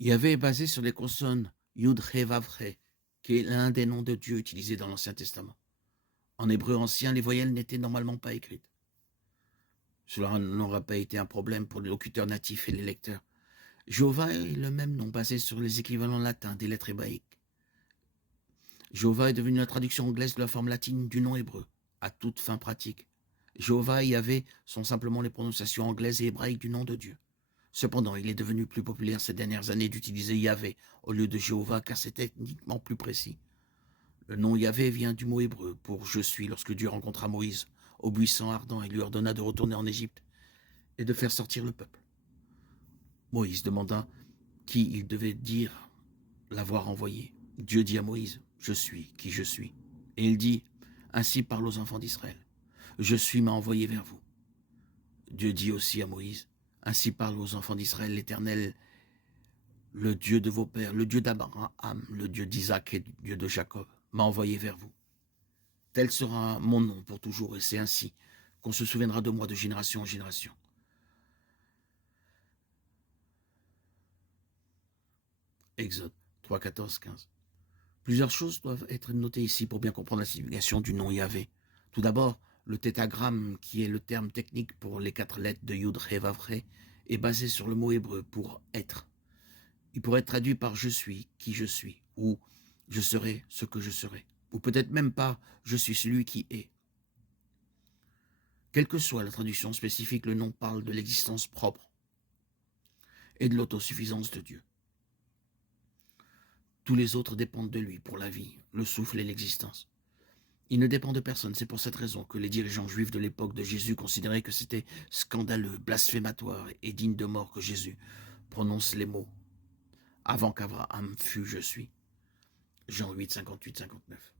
Yahvé est basé sur les consonnes Yud, He, Vav, He, qui est l'un des noms de Dieu utilisés dans l'Ancien Testament. En hébreu ancien, les voyelles n'étaient normalement pas écrites. Cela n'aurait pas été un problème pour les locuteurs natifs et les lecteurs. Jéhovah est le même nom basé sur les équivalents latins des lettres hébraïques. Jéhovah est devenu la traduction anglaise de la forme latine du nom hébreu, à toute fin pratique. Jéhovah et Yahvé sont simplement les prononciations anglaises et hébraïques du nom de Dieu. Cependant, il est devenu plus populaire ces dernières années d'utiliser Yahvé au lieu de Jéhovah car c'est techniquement plus précis. Le nom Yahvé vient du mot hébreu pour « je suis » lorsque Dieu rencontra Moïse au buisson ardent et lui ordonna de retourner en Égypte et de faire sortir le peuple. Moïse demanda qui il devait dire l'avoir envoyé. Dieu dit à Moïse, « Je suis qui je suis ». Et il dit, « Ainsi parle aux enfants d'Israël. Je suis m'a envoyé vers vous. » Dieu dit aussi à Moïse, « Ainsi parle aux enfants d'Israël l'Éternel, le Dieu de vos pères, le Dieu d'Abraham, le Dieu d'Isaac et le Dieu de Jacob, m'a envoyé vers vous. Tel sera mon nom pour toujours, et c'est ainsi qu'on se souviendra de moi de génération en génération. » Exode 3, 14, 15. Plusieurs choses doivent être notées ici pour bien comprendre la signification du nom Yahvé. Tout d'abord, le tétragramme, qui est le terme technique pour les 4 lettres de Yud, He, Vav, He, est basé sur le mot hébreu pour « être ». Il pourrait être traduit par « je suis qui je suis » ou « je serai ce que je serai » ou peut-être même par « je suis celui qui est ». Quelle que soit la traduction spécifique, le nom parle de l'existence propre et de l'autosuffisance de Dieu. Tous les autres dépendent de lui pour la vie, le souffle et l'existence. Il ne dépend de personne, c'est pour cette raison que les dirigeants juifs de l'époque de Jésus considéraient que c'était scandaleux, blasphématoire et digne de mort que Jésus prononce les mots « Avant qu'Abraham fût, je suis ». Jean 8, 58, 59.